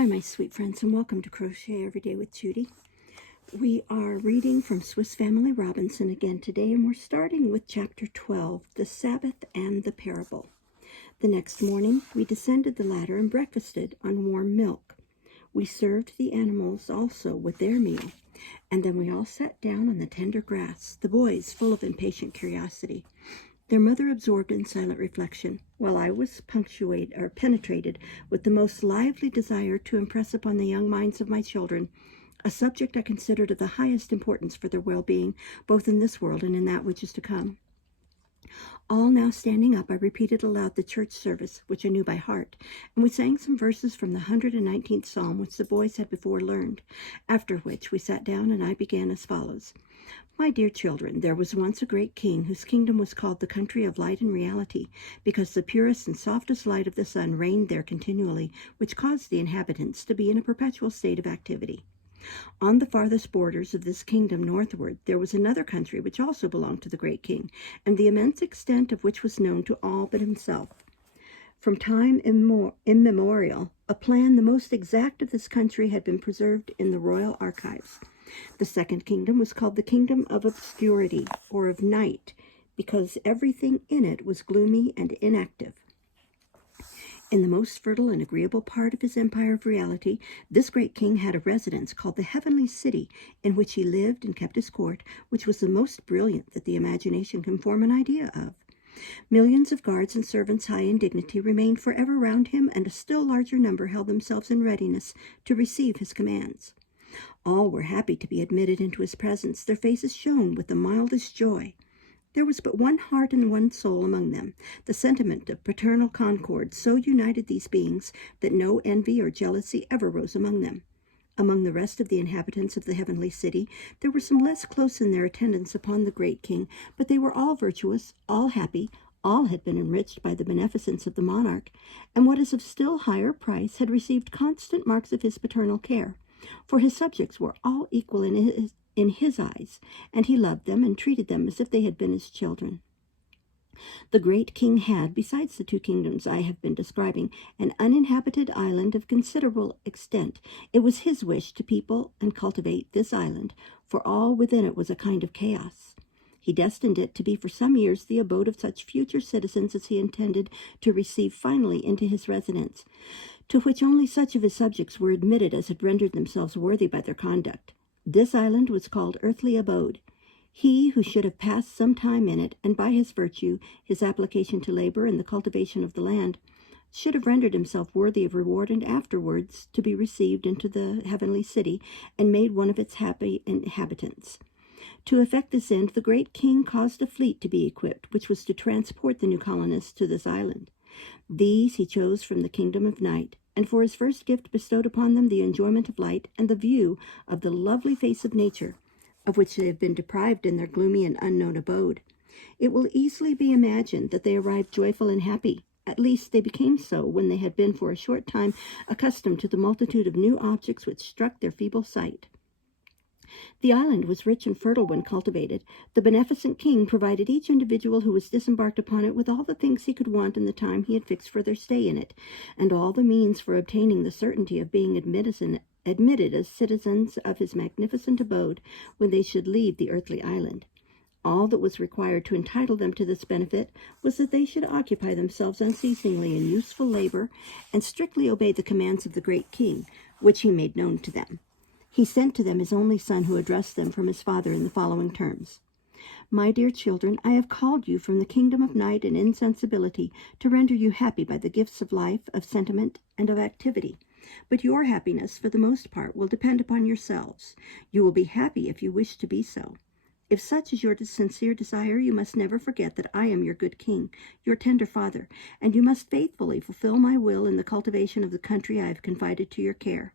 Hi, my sweet friends, and welcome to Crochet Every Day with Judy. We are reading from Swiss Family Robinson again today, and we're starting with Chapter 12, The Sabbath and the Parable. The next morning, we descended the ladder and breakfasted on warm milk. We served the animals also with their meal, and then we all sat down on the tender grass, the boys full of impatient curiosity, their mother absorbed in silent reflection, while I was penetrated with the most lively desire to impress upon the young minds of my children a subject I considered of the highest importance for their well-being, both in this world and in that which is to come. All now standing up, I repeated aloud the church service, which I knew by heart, and we sang some verses from the 119th Psalm, which the boys had before learned, after which we sat down and I began as follows. My dear children, there was once a great king whose kingdom was called the country of light and reality, because the purest and softest light of the sun reigned there continually, which caused the inhabitants to be in a perpetual state of activity. On the farthest borders of this kingdom northward there was another country which also belonged to the great king, and the immense extent of which was known to all but himself. From time immemorial, a plan the most exact of this country had been preserved in the royal archives. The second kingdom was called the kingdom of obscurity, or of night, because everything in it was gloomy and inactive. In the most fertile and agreeable part of his empire of reality, this great king had a residence called the heavenly city, in which he lived and kept his court, which was the most brilliant that the imagination can form an idea of. Millions of guards and servants high in dignity remained forever round him, and a still larger number held themselves in readiness to receive his commands. All were happy to be admitted into his presence. Their faces shone with the mildest joy. There was but one heart and one soul among them. The sentiment of paternal concord so united these beings that no envy or jealousy ever rose among them. Among the rest of the inhabitants of the heavenly city, there were some less close in their attendance upon the great king, but they were all virtuous, all happy, all had been enriched by the beneficence of the monarch, and what is of still higher price, had received constant marks of his paternal care. For his subjects were all equal in his eyes, and he loved them and treated them as if they had been his children. The great king had, besides the two kingdoms I have been describing, an uninhabited island of considerable extent. It was his wish to people and cultivate this island, for all within it was a kind of chaos. He destined it to be for some years the abode of such future citizens as he intended to receive finally into his residence, to which only such of his subjects were admitted as had rendered themselves worthy by their conduct. This island was called Earthly Abode. He who should have passed some time in it, and by his virtue, his application to labor and the cultivation of the land, should have rendered himself worthy of reward, and afterwards to be received into the heavenly city, and made one of its happy inhabitants. To effect this end, the great king caused a fleet to be equipped, which was to transport the new colonists to this island. These he chose from the kingdom of night, and for his first gift bestowed upon them the enjoyment of light and the view of the lovely face of nature, of which they have been deprived in their gloomy and unknown abode. It will easily be imagined that they arrived joyful and happy. At least they became so when they had been for a short time accustomed to the multitude of new objects which struck their feeble sight. The island was rich and fertile when cultivated. The beneficent king provided each individual who was disembarked upon it with all the things he could want in the time he had fixed for their stay in it, and all the means for obtaining the certainty of being admitted as citizens of his magnificent abode when they should leave the earthly island. All that was required to entitle them to this benefit was that they should occupy themselves unceasingly in useful labor and strictly obey the commands of the great king, which he made known to them. He sent to them his only son, who addressed them from his father in the following terms. My dear children, I have called you from the kingdom of night and insensibility to render you happy by the gifts of life, of sentiment, and of activity. But your happiness, for the most part, will depend upon yourselves. You will be happy if you wish to be so. If such is your sincere desire, you must never forget that I am your good king, your tender father, and you must faithfully fulfill my will in the cultivation of the country I have confided to your care.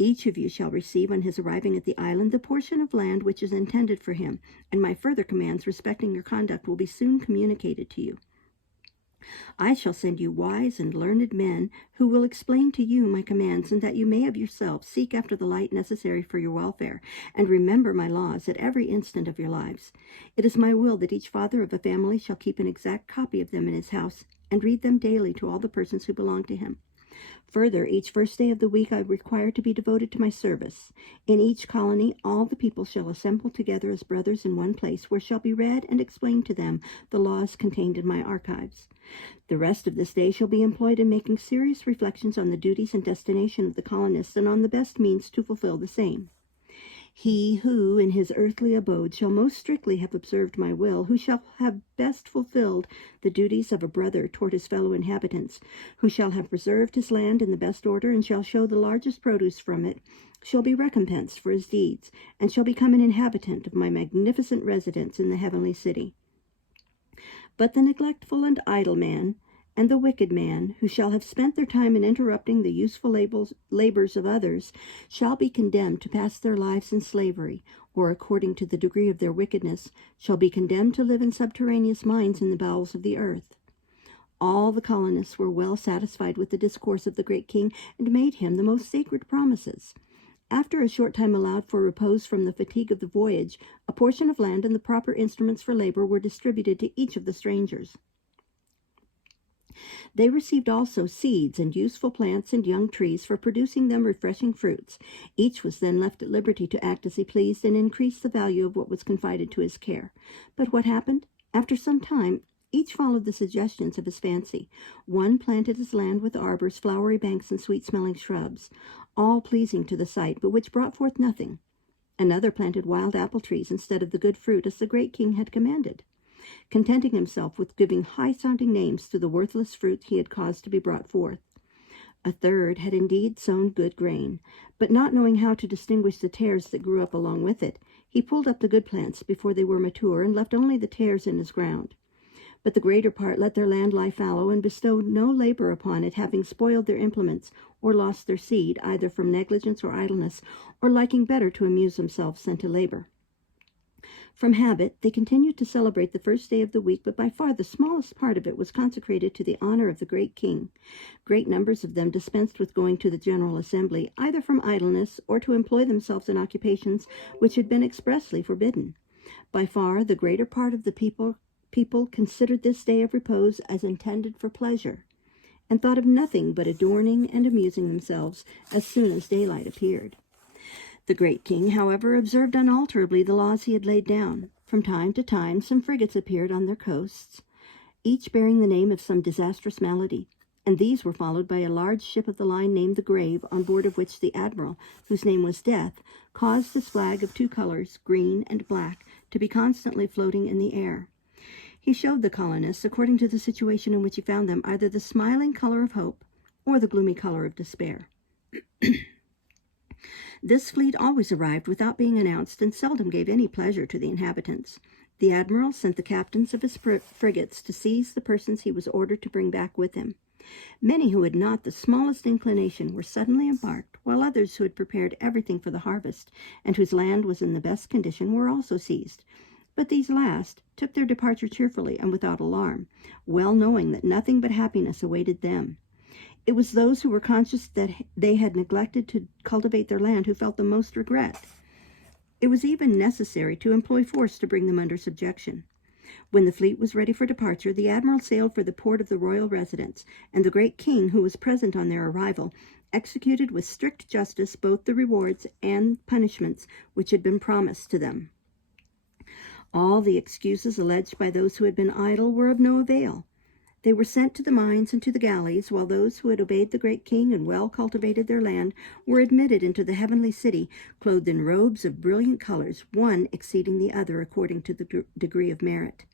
Each of you shall receive on his arriving at the island the portion of land which is intended for him, and my further commands respecting your conduct will be soon communicated to you. I shall send you wise and learned men who will explain to you my commands, and that you may of yourselves seek after the light necessary for your welfare, and remember my laws at every instant of your lives. It is my will that each father of a family shall keep an exact copy of them in his house, and read them daily to all the persons who belong to him. Further, each first day of the week I require to be devoted to my service. In each colony, all the people shall assemble together as brothers in one place, where shall be read and explained to them the laws contained in my archives. The rest of this day shall be employed in making serious reflections on the duties and destination of the colonists and on the best means to fulfill the same. He who in his earthly abode shall most strictly have observed my will, who shall have best fulfilled the duties of a brother toward his fellow inhabitants, who shall have preserved his land in the best order and shall show the largest produce from it, shall be recompensed for his deeds, and shall become an inhabitant of my magnificent residence in the heavenly city. But the neglectful and idle man, and the wicked man, who shall have spent their time in interrupting the useful labors of others, shall be condemned to pass their lives in slavery, or according to the degree of their wickedness, shall be condemned to live in subterraneous mines in the bowels of the earth. All the colonists were well satisfied with the discourse of the great king, and made him the most sacred promises. After a short time allowed for repose from the fatigue of the voyage, a portion of land and the proper instruments for labor were distributed to each of the strangers. They received also seeds and useful plants and young trees for producing them refreshing fruits. Each was then left at liberty to act as he pleased and increase the value of what was confided to his care. But what happened? After some time, each followed the suggestions of his fancy. One planted his land with arbors, flowery banks, and sweet-smelling shrubs, all pleasing to the sight, but which brought forth nothing. Another planted wild apple trees instead of the good fruit, as the great king had commanded, contenting himself with giving high-sounding names to the worthless fruit he had caused to be brought forth. A third had indeed sown good grain, but not knowing how to distinguish the tares that grew up along with it, he pulled up the good plants before they were mature and left only the tares in his ground. But the greater part let their land lie fallow and bestowed no labor upon it, having spoiled their implements or lost their seed, either from negligence or idleness, or liking better to amuse themselves than to labor. From habit, they continued to celebrate the first day of the week, but by far the smallest part of it was consecrated to the honor of the great king. Great numbers of them dispensed with going to the General Assembly, either from idleness or to employ themselves in occupations which had been expressly forbidden. By far the greater part of the people considered this day of repose as intended for pleasure, and thought of nothing but adorning and amusing themselves as soon as daylight appeared. The great king, however, observed unalterably the laws he had laid down. From time to time some frigates appeared on their coasts, each bearing the name of some disastrous malady, and these were followed by a large ship of the line named the Grave, on board of which the admiral, whose name was Death, caused his flag of two colors, green and black, to be constantly floating in the air. He showed the colonists, according to the situation in which he found them, either the smiling color of hope or the gloomy color of despair. This fleet always arrived without being announced and seldom gave any pleasure to the inhabitants. The admiral sent the captains of his frigates to seize the persons he was ordered to bring back with him. Many who had not the smallest inclination were suddenly embarked, while others who had prepared everything for the harvest, and whose land was in the best condition, were also seized. But these last took their departure cheerfully and without alarm, well knowing that nothing but happiness awaited them. It was those who were conscious that they had neglected to cultivate their land who felt the most regret. It was even necessary to employ force to bring them under subjection. When the fleet was ready for departure, the admiral sailed for the port of the royal residence, and the great king, who was present on their arrival, executed with strict justice both the rewards and punishments which had been promised to them. All the excuses alleged by those who had been idle were of no avail. They were sent to the mines and to the galleys, while those who had obeyed the great king and well cultivated their land were admitted into the heavenly city, clothed in robes of brilliant colors, one exceeding the other according to the degree of merit.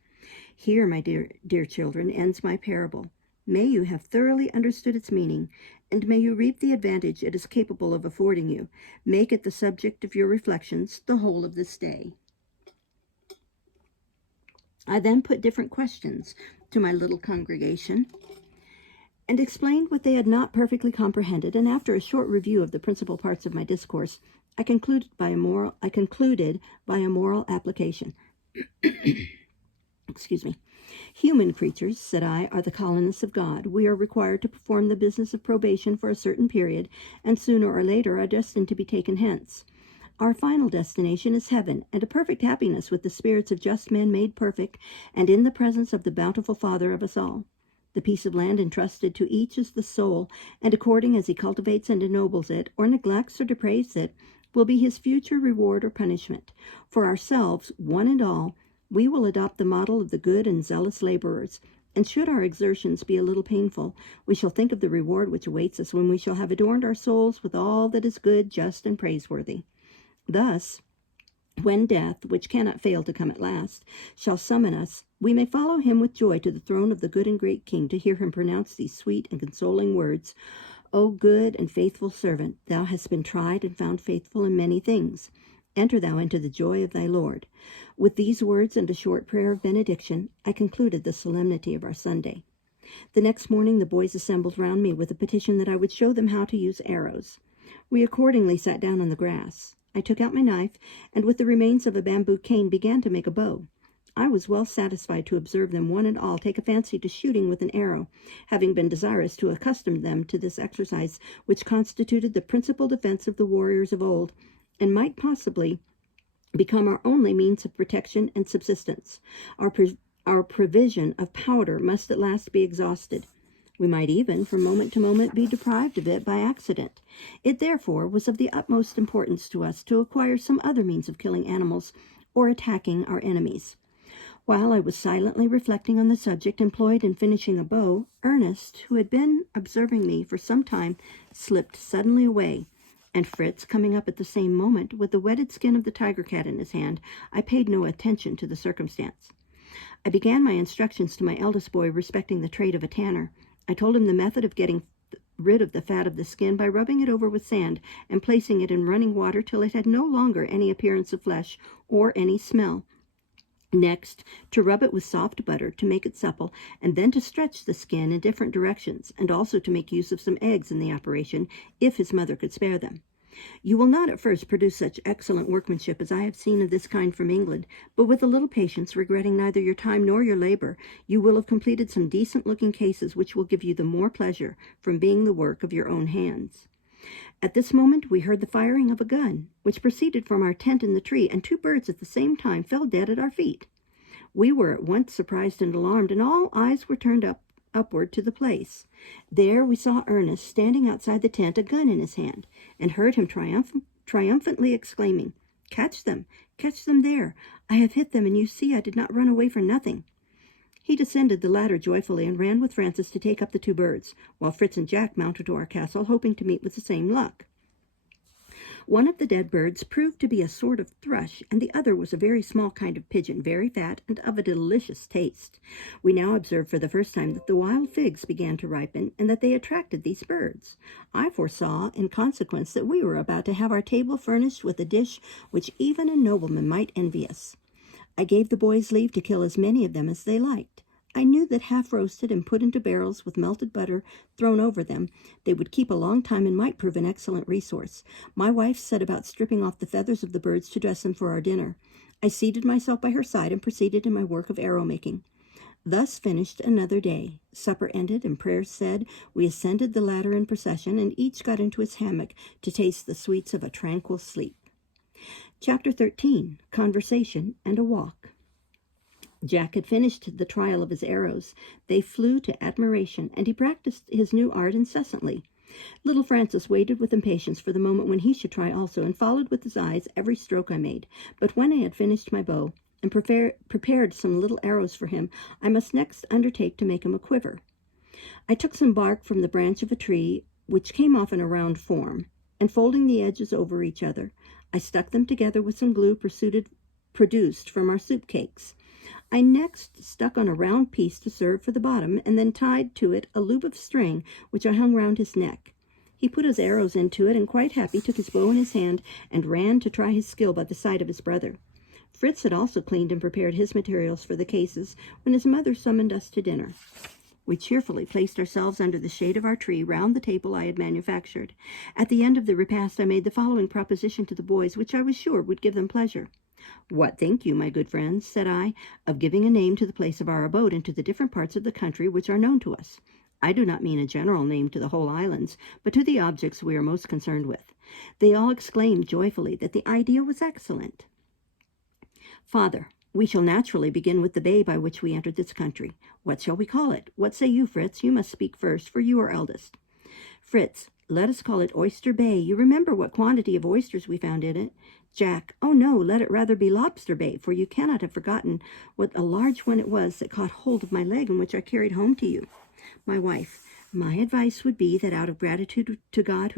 Here, my dear children, ends my parable. May you have thoroughly understood its meaning, and may you reap the advantage it is capable of affording you. Make it the subject of your reflections the whole of this day. I then put different questions to my little congregation and explained what they had not perfectly comprehended, and after a short review of the principal parts of my discourse, I concluded by a moral application. Excuse me. Human creatures, said I, are the colonists of God. We are required to perform the business of probation for a certain period, and sooner or later are destined to be taken hence. Our final destination is heaven, and a perfect happiness with the spirits of just men made perfect, and in the presence of the bountiful Father of us all. The piece of land entrusted to each is the soul, and according as he cultivates and ennobles it, or neglects or depraves it, will be his future reward or punishment. For ourselves, one and all, we will adopt the model of the good and zealous laborers, and should our exertions be a little painful, we shall think of the reward which awaits us when we shall have adorned our souls with all that is good, just, and praiseworthy. Thus, when death, which cannot fail to come at last, shall summon us, we may follow him with joy to the throne of the good and great King, to hear him pronounce these sweet and consoling words: O good and faithful servant, thou hast been tried and found faithful in many things. Enter thou into the joy of thy Lord. With these words and a short prayer of benediction, I concluded the solemnity of our Sunday. The next morning the boys assembled round me with a petition that I would show them how to use arrows. We accordingly sat down on the grass. I took out my knife, and with the remains of a bamboo cane began to make a bow. I was well satisfied to observe them one and all take a fancy to shooting with an arrow, having been desirous to accustom them to this exercise, which constituted the principal defense of the warriors of old, and might possibly become our only means of protection and subsistence. Our provision of powder must at last be exhausted. We might even, from moment to moment, be deprived of it by accident. It therefore was of the utmost importance to us to acquire some other means of killing animals or attacking our enemies. While I was silently reflecting on the subject, employed in finishing a bow, Ernest, who had been observing me for some time, slipped suddenly away, and Fritz, coming up at the same moment, with the wetted skin of the tiger cat in his hand, I paid no attention to the circumstance. I began my instructions to my eldest boy respecting the trade of a tanner. I told him the method of getting rid of the fat of the skin by rubbing it over with sand and placing it in running water till it had no longer any appearance of flesh or any smell. Next, to rub it with soft butter to make it supple, and then to stretch the skin in different directions, and also to make use of some eggs in the operation, if his mother could spare them. You will not at first produce such excellent workmanship as I have seen of this kind from England, but with a little patience, regretting neither your time nor your labor, you will have completed some decent-looking cases which will give you the more pleasure from being the work of your own hands. At this moment we heard the firing of a gun, which proceeded from our tent in the tree, and 2 birds at the same time fell dead at our feet. We were at once surprised and alarmed, and all eyes were turned upward to the place. There we saw Ernest standing outside the tent, a gun in his hand, and heard him triumphantly exclaiming, catch them there! I have hit them, and you see I did not run away for nothing." He descended the ladder joyfully and ran with Francis to take up the 2 birds, while Fritz and Jack mounted to our castle, hoping to meet with the same luck. One of the dead birds proved to be a sort of thrush, and the other was a very small kind of pigeon, very fat and of a delicious taste. We now observed for the first time that the wild figs began to ripen, and that they attracted these birds. I foresaw, in consequence, that we were about to have our table furnished with a dish which even a nobleman might envy us. I gave the boys leave to kill as many of them as they liked. I knew that half roasted and put into barrels with melted butter thrown over them, they would keep a long time and might prove an excellent resource. My wife set about stripping off the feathers of the birds to dress them for our dinner. I seated myself by her side and proceeded in my work of arrow making. Thus finished another day. Supper ended and prayers said, we ascended the ladder in procession, and each got into his hammock to taste the sweets of a tranquil sleep. Chapter 13. Conversation and a Walk. Jack had finished the trial of his arrows. They flew to admiration, and he practiced his new art incessantly. Little Francis waited with impatience for the moment when he should try also, and followed with his eyes every stroke I made. But when I had finished my bow, and prepared some little arrows for him, I must next undertake to make him a quiver. I took some bark from the branch of a tree, which came off in a round form, and folding the edges over each other, I stuck them together with some glue produced from our soup cakes. I next stuck on a round piece to serve for the bottom, and then tied to it a loop of string, which I hung round his neck. He put his arrows into it, and quite happy took his bow in his hand, and ran to try his skill by the side of his brother. Fritz had also cleaned and prepared his materials for the cases, when his mother summoned us to dinner. We cheerfully placed ourselves under the shade of our tree round the table I had manufactured. At the end of the repast I made the following proposition to the boys, which I was sure would give them pleasure. "What think you, my good friends," said I, "of giving a name to the place of our abode and to the different parts of the country which are known to us? I do not mean a general name to the whole islands, but to the objects we are most concerned with." They all exclaimed joyfully that the idea was excellent. "Father," We shall naturally begin with the bay by which we entered this country. What shall we call it? What say you, Fritz? You must speak first, for you are eldest. Fritz, let us call it Oyster Bay. You remember what quantity of oysters we found in it. Jack, oh no, let it rather be Lobster Bay, for you cannot have forgotten what a large one it was that caught hold of my leg and which I carried home to you. My wife, my advice would be that out of gratitude to God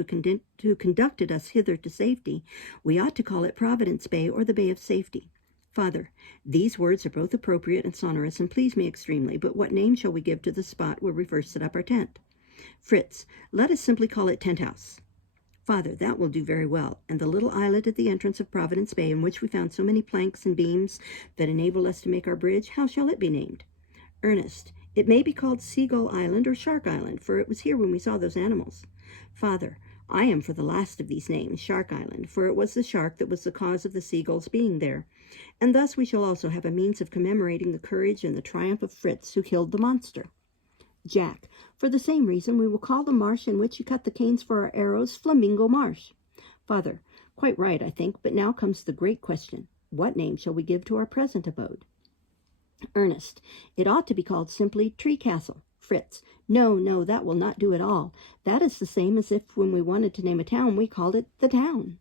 who conducted us hither to safety, we ought to call it Providence Bay or the Bay of Safety. Father, these words are both appropriate and sonorous and please me extremely, but what name shall we give to the spot where we first set up our tent? Fritz, let us simply call it Tent House. Father, that will do very well, and the little islet at the entrance of Providence Bay in which we found so many planks and beams that enabled us to make our bridge, how shall it be named? Ernest, it may be called Seagull Island or Shark Island, for it was here when we saw those animals. Father, I am for the last of these names, Shark Island, for it was the shark that was the cause of the seagulls being there, and thus we shall also have a means of commemorating the courage and the triumph of Fritz, who killed the monster. Jack, for the same reason we will call the marsh in which you cut the canes for our arrows Flamingo Marsh. Father, quite right, I think, but now comes the great question. What name shall we give to our present abode? Ernest, it ought to be called simply Tree Castle. Fritz, no, that will not do at all. That is the same as if when we wanted to name a town, we called it the town.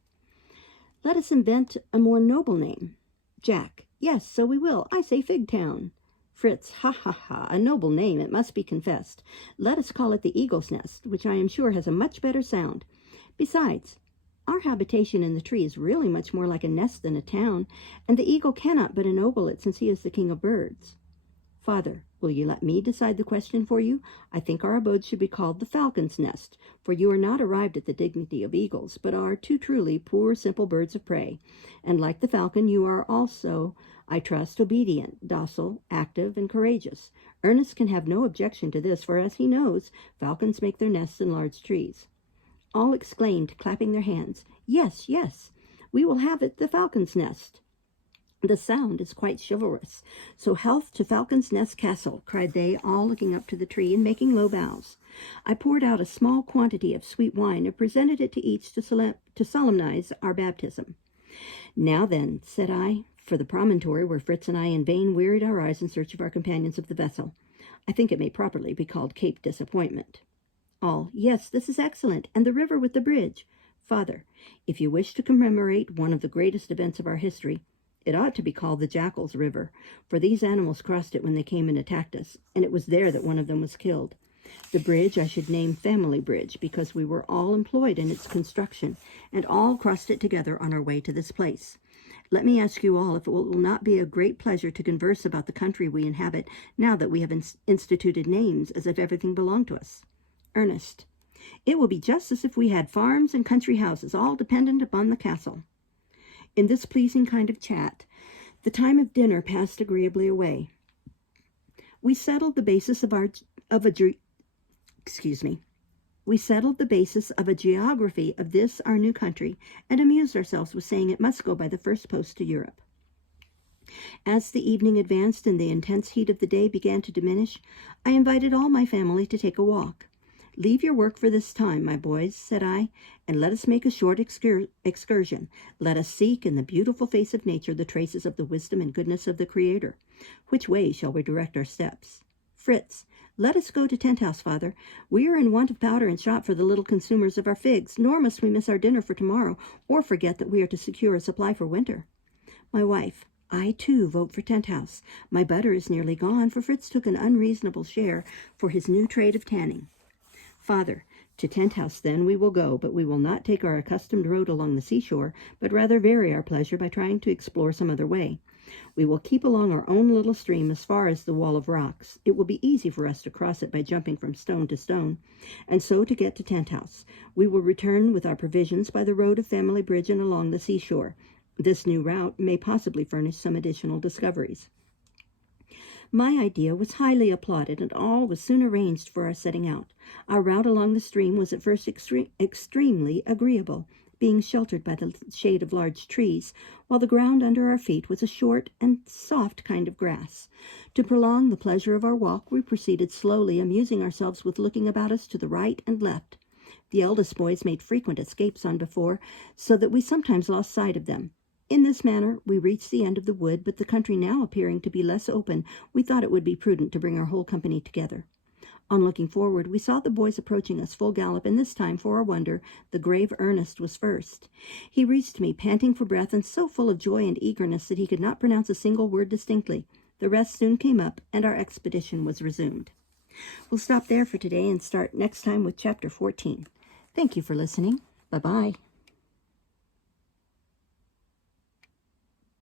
Let us invent a more noble name. Jack, yes, so we will. I say Fig Town. Fritz, ha, a noble name, it must be confessed. Let us call it the Eagle's Nest, which I am sure has a much better sound. Besides, our habitation in the tree is really much more like a nest than a town, and the eagle cannot but ennoble it since he is the king of birds. Father, will you let me decide the question for you? I think our abode should be called the Falcon's Nest, for you are not arrived at the dignity of eagles, but are too truly poor, simple birds of prey, and like the falcon you are also, I trust, obedient, docile, active, and courageous. Ernest can have no objection to this, for as he knows, falcons make their nests in large trees. All exclaimed, clapping their hands, Yes, we will have it the Falcon's Nest. The sound is quite chivalrous. So health to Falcon's Nest Castle, cried they, all looking up to the tree and making low bows. I poured out a small quantity of sweet wine and presented it to each to solemnize our baptism. Now then, said I, for the promontory where Fritz and I in vain wearied our eyes in search of our companions of the vessel. I think it may properly be called Cape Disappointment. All, yes, this is excellent, and the river with the bridge. Father, if you wish to commemorate one of the greatest events of our history, it ought to be called the Jackal's River, for these animals crossed it when they came and attacked us, and it was there that one of them was killed. The bridge I should name Family Bridge, because we were all employed in its construction, and all crossed it together on our way to this place. Let me ask you all if it will not be a great pleasure to converse about the country we inhabit, now that we have instituted names as if everything belonged to us. Ernest, it will be just as if we had farms and country houses, all dependent upon the castle. In this pleasing kind of chat, the time of dinner passed agreeably away. We settled the basis of a geography of this our new country, and amused ourselves with saying it must go by the first post to Europe. As the evening advanced and the intense heat of the day began to diminish, I invited all my family to take a walk. Leave your work for this time, my boys, said I, and let us make a short excursion. Let us seek in the beautiful face of nature the traces of the wisdom and goodness of the Creator. Which way shall we direct our steps? Fritz, let us go to Tent House, father. We are in want of powder and shot for the little consumers of our figs, nor must we miss our dinner for tomorrow, or forget that we are to secure a supply for winter. My wife, I too vote for Tent House. My butter is nearly gone, for Fritz took an unreasonable share for his new trade of tanning. Father, to Tent House then we will go, but we will not take our accustomed road along the seashore, but rather vary our pleasure by trying to explore some other way. We will keep along our own little stream as far as the wall of rocks. It will be easy for us to cross it by jumping from stone to stone, and so to get to Tent House. We will return with our provisions by the road of Family Bridge and along the seashore. This new route may possibly furnish some additional discoveries. My idea was highly applauded, and all was soon arranged for our setting out. Our route along the stream was at first extremely agreeable, being sheltered by the shade of large trees, while the ground under our feet was a short and soft kind of grass. To prolong the pleasure of our walk, we proceeded slowly, amusing ourselves with looking about us to the right and left. The eldest boys made frequent escapes on before, so that we sometimes lost sight of them. In this manner, we reached the end of the wood, but the country now appearing to be less open, we thought it would be prudent to bring our whole company together. On looking forward, we saw the boys approaching us full gallop, and this time, for our wonder, the grave Ernest was first. He reached me, panting for breath, and so full of joy and eagerness that he could not pronounce a single word distinctly. The rest soon came up, and our expedition was resumed. We'll stop there for today and start next time with Chapter 14. Thank you for listening. Bye-bye.